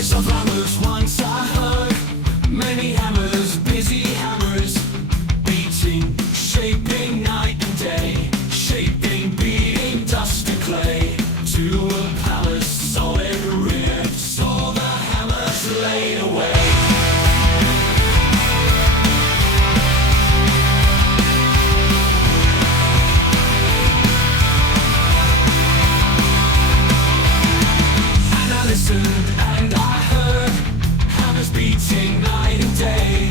Noise of hammers once I heard, many hammers, busy hammers, beating, shaping night and day, shaping, beating dust and clay, to a palace solid reared, saw the hammers laid away. And I heard hammers beating night and day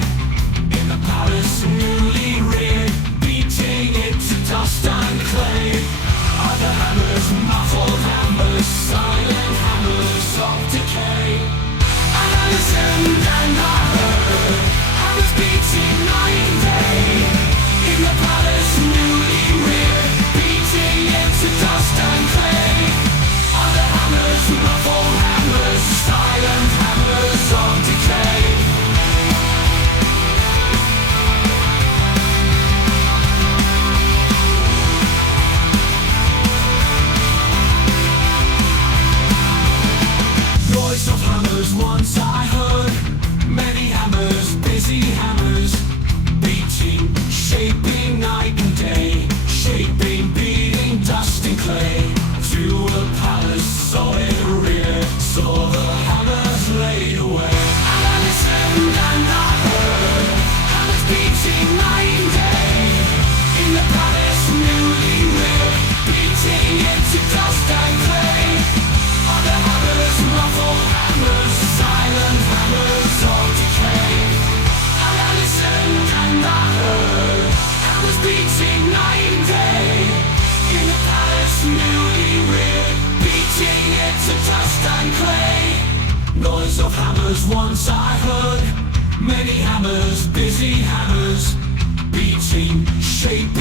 in the palace newly reared, beating it to dust and clay. Other hammers, muffled hammers, silent hammers of decay. And I listened and I heard hammers beating night and day in the palace newly reared, beating it to dust and clay. Other hammers, muffled hammers, silent hammers of decay. Noise of hammers once I heard, many hammers, busy hammers, beating, shaping night and day, shaping, beating dust and clay, to a palace solid reared, saw the hammers laid away. And I listened and I heard hammers beating night and day in the palace newly reared, beating it to dust and clay. Other hammers, muffled hammers, silent hammers of decay. And I listened and I heard hammers beating night and day in the palace newly reared, beating it to dust and clay. Noise of hammers once I heard, many hammers, busy hammers, beating, shaping